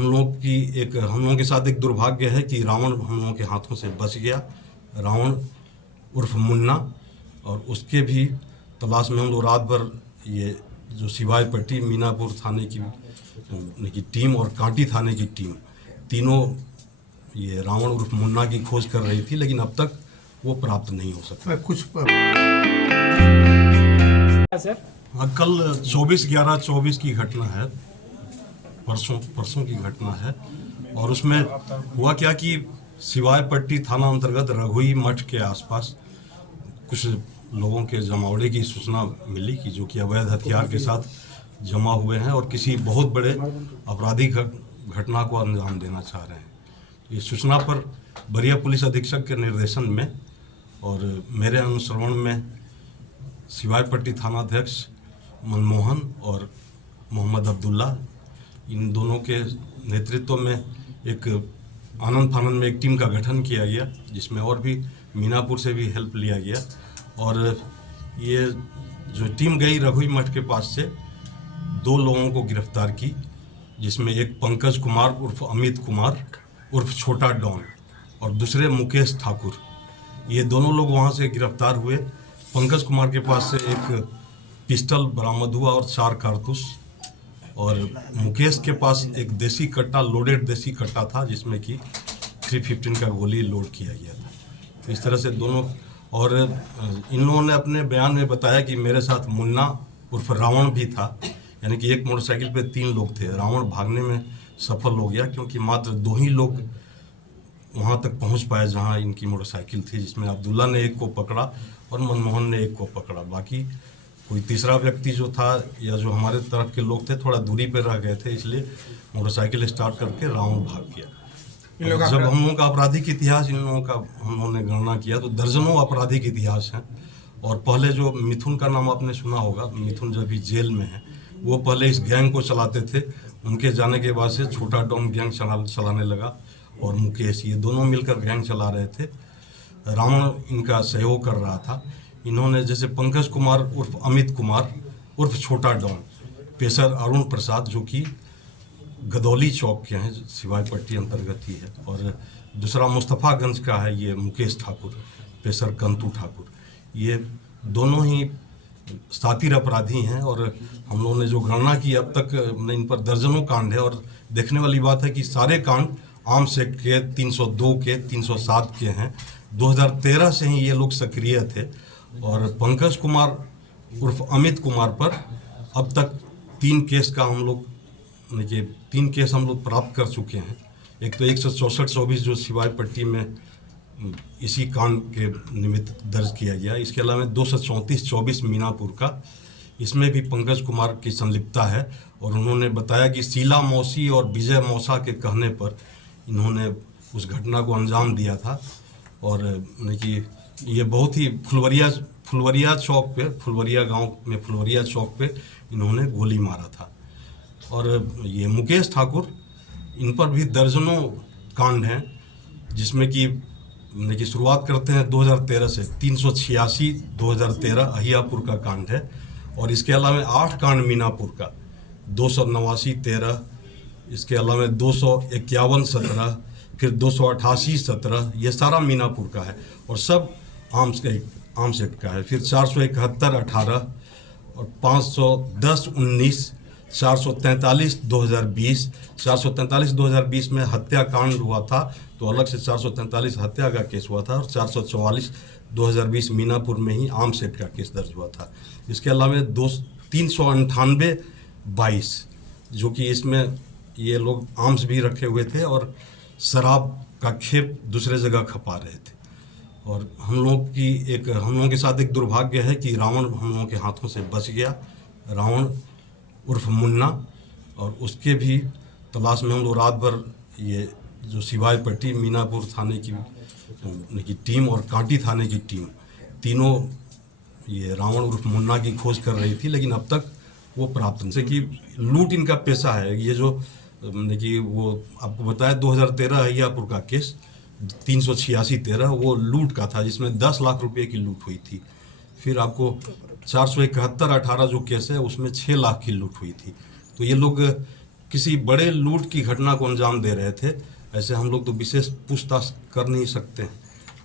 हम लोगों के साथ एक दुर्भाग्य है कि रावण हम लोगों के हाथों से बच गया। रावण उर्फ मुन्ना, और उसके भी तलाश में हम लोग रात भर ये जो सिवाय पट्टी मीनापुर थाने की टीम और कांटी थाने की टीम, तीनों ये रावण उर्फ मुन्ना की खोज कर रही थी, लेकिन अब तक वो प्राप्त नहीं हो सका। सर कल 24/11/24 की घटना है, परसों की घटना है। और उसमें हुआ क्या कि सिवाय पट्टी थाना अंतर्गत रघुई मठ के आसपास कुछ लोगों के जमावड़े की सूचना मिली कि जो कि अवैध हथियार के साथ जमा हुए हैं और किसी बहुत बड़े आपराधिक घटना को अंजाम देना चाह रहे हैं। ये सूचना पर बरिया पुलिस अधीक्षक के निर्देशन में और मेरे अनुश्रवण में सिवाय पट्टी थानाध्यक्ष मनमोहन और मोहम्मद अब्दुल्ला, इन दोनों के नेतृत्व में एक आनंद फानंद में एक टीम का गठन किया गया, जिसमें और भी मीनापुर से भी हेल्प लिया गया। और ये जो टीम गई रघुई मठ के पास से 2 लोगों को गिरफ्तार की, जिसमें एक पंकज कुमार उर्फ अमित कुमार उर्फ छोटा डॉन और दूसरे मुकेश ठाकुर। ये दोनों लोग वहाँ से गिरफ्तार हुए। पंकज कुमार के पास से एक पिस्टल बरामद हुआ और 4 कारतूस, और मुकेश के पास एक देसी कट्टा, लोडेड देसी कट्टा था, जिसमें कि 315 का गोली लोड किया गया था। तो इस तरह से दोनों, और इन लोगों ने अपने बयान में बताया कि मेरे साथ मुन्ना उर्फ रावण भी था, यानी कि एक मोटरसाइकिल पे 3 लोग थे। रावण भागने में सफल हो गया क्योंकि मात्र 2 ही लोग वहाँ तक पहुँच पाए जहाँ इनकी मोटरसाइकिल थी, जिसमें अब्दुल्ला ने एक को पकड़ा और मनमोहन ने एक को पकड़ा। बाकी कोई तीसरा व्यक्ति जो था या जो हमारे तरफ के लोग थे थोड़ा दूरी पर रह गए थे, इसलिए मोटरसाइकिल स्टार्ट करके रावण भाग गया। जब हम लोगों का आपराधिक इतिहास इन लोगों का हम लोगों ने गणना किया तो दर्जनों आपराधिक इतिहास हैं। और पहले जो मिथुन का नाम आपने सुना होगा, मिथुन जब भी जेल में है, वो पहले इस गैंग को चलाते थे। उनके जाने के बाद से छोटा डॉन गैंग चलाने लगा और मुकेश, ये दोनों मिलकर गैंग चला रहे थे। रावण इनका सहयोग कर रहा था। इन्होंने जैसे पंकज कुमार उर्फ अमित कुमार उर्फ छोटा डॉन, पेशर अरुण प्रसाद जो कि गदौली चौक के हैं, सिवाय पट्टी अंतर्गत ही है, और दूसरा मुस्तफ़ागंज का है ये मुकेश ठाकुर, पेशर कंतु ठाकुर। ये दोनों ही सातिर अपराधी हैं। और हम लोगों ने जो गणना की अब तक इन पर दर्जनों कांड है। और देखने वाली बात है कि सारे कांड आर्म्स एक्ट के 302 के 307 के हैं। 2013 से ही ये लोग सक्रिय थे। और पंकज कुमार उर्फ अमित कुमार पर अब तक 3 केस का हम लोग 3 केस हम लोग प्राप्त कर चुके हैं। एक तो 164-24 जो सिवाय पट्टी में इसी कांड के निमित्त दर्ज किया गया। इसके अलावा 234-24 मीनापुर का, इसमें भी पंकज कुमार की संलिप्तता है। और उन्होंने बताया कि शीला मौसी और विजय मौसा के कहने पर इन्होंने उस घटना को अंजाम दिया था। और कि ये बहुत ही फुलवरिया चौक पे, फुलवरिया गांव में फुलवरिया चौक पे इन्होंने गोली मारा था। और ये मुकेश ठाकुर, इन पर भी दर्जनों कांड हैं, जिसमें कि शुरुआत करते हैं 2013 से। 386 2013 अहियापुर का कांड है। और इसके अलावा 8 कांड मीनापुर का, 289 13, इसके अलावा 251 17, फिर 288 17, ये सारा मीनापुर का है। और सब आर्म्स एक्ट का है। फिर 471 18 और 510 19, 443 2020, 443 2020 में हत्याकांड हुआ था, तो अलग से 443 हत्या का केस हुआ था। और 444 2020 मीनापुर में ही आर्म्स एक्ट का केस दर्ज हुआ था। इसके अलावा 398 22, जो कि इसमें ये लोग आर्म्स भी रखे हुए थे और शराब का खेप दूसरे जगह खपा रहे थे। और हम लोगों के साथ एक दुर्भाग्य है कि रावण हम लोगों के हाथों से बच गया। रावण उर्फ मुन्ना, और उसके भी तलाश में हम लोग रात भर ये जो सिवाय पट्टी मीनापुर थाने की टीम और कांटी थाने की टीम, तीनों ये रावण उर्फ मुन्ना की खोज कर रही थी, लेकिन अब तक वो प्राप्त नहीं। जैसे कि लूट इनका पेशा है। ये जो कि वो आपको बताया 2013 अहियापुर का केस 386 13 वो लूट का था, जिसमें 10 लाख रुपए की लूट हुई थी। फिर आपको 471 18 जो केस है उसमें 6 लाख की लूट हुई थी। तो ये लोग किसी बड़े लूट की घटना को अंजाम दे रहे थे। ऐसे हम लोग तो विशेष पूछताछ कर नहीं सकते हैं,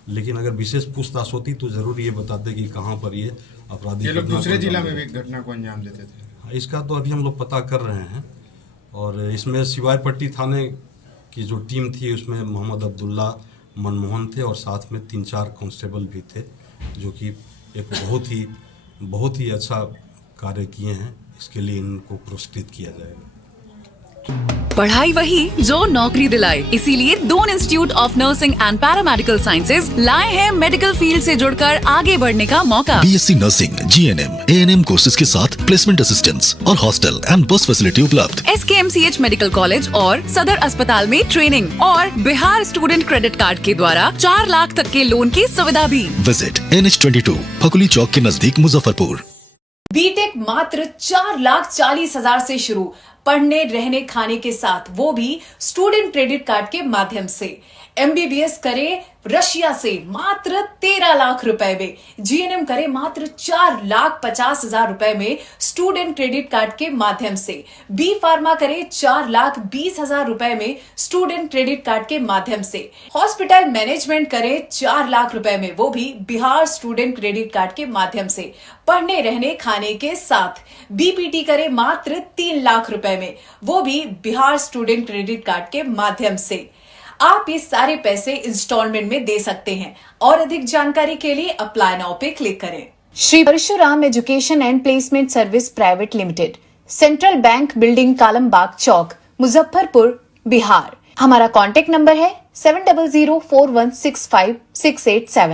लेकिन अगर विशेष पूछताछ होती तो जरूर ये बताते कि कहाँ पर ये अपराधी ये लोग दूसरे जिला में भी एक घटना को अंजाम देते थे। इसका तो अभी हम लोग पता कर रहे हैं। और इसमें सिवाय पट्टी थाने की जो टीम थी उसमें मोहम्मद अब्दुल्ला, मनमोहन थे और साथ में 3-4 कांस्टेबल भी थे, जो कि एक बहुत ही अच्छा कार्य किए हैं। इसके लिए इनको पुरस्कृत किया जाएगा। पढ़ाई वही जो नौकरी दिलाए, इसीलिए Doon institute of nursing and paramedical sciences लाए हैं मेडिकल फील्ड से जुड़कर आगे बढ़ने का मौका। BSc nursing, GNM, ANM courses के साथ प्लेसमेंट असिस्टेंस और हॉस्टल एंड बस फैसिलिटी उपलब्ध। SKMCH मेडिकल कॉलेज और सदर अस्पताल में ट्रेनिंग और बिहार स्टूडेंट क्रेडिट कार्ड के द्वारा 4 लाख तक के लोन की सुविधा भी। विजिट NH22 फकुली चौक के नजदीक मुजफ्फरपुर। बीटेक मात्र 4,40,000 से शुरू, पढ़ने रहने खाने के साथ, वो भी स्टूडेंट क्रेडिट कार्ड के माध्यम से। MBBS करे रशिया से मात्र 13 लाख रुपए में, GNM करे मात्र 4,50,000 रुपए में स्टूडेंट क्रेडिट कार्ड के माध्यम से, B फार्मा करे 4,20,000 रुपए में स्टूडेंट क्रेडिट कार्ड के माध्यम से, हॉस्पिटल मैनेजमेंट करे 4 लाख रुपए में, वो भी बिहार स्टूडेंट क्रेडिट कार्ड के माध्यम से, पढ़ने रहने खाने के साथ। BPT करे मात्र 3 लाख रुपए में, वो भी बिहार स्टूडेंट क्रेडिट कार्ड के माध्यम से। आप ये सारे पैसे इंस्टॉलमेंट में दे सकते हैं और अधिक जानकारी के लिए अप्लाई नाउ पे क्लिक करें। Shri Parshuram education and placement service private limited, central bank building, Kalambagh Chowk, Muzaffarpur, Bihar. हमारा कॉन्टेक्ट नंबर है 7004165687।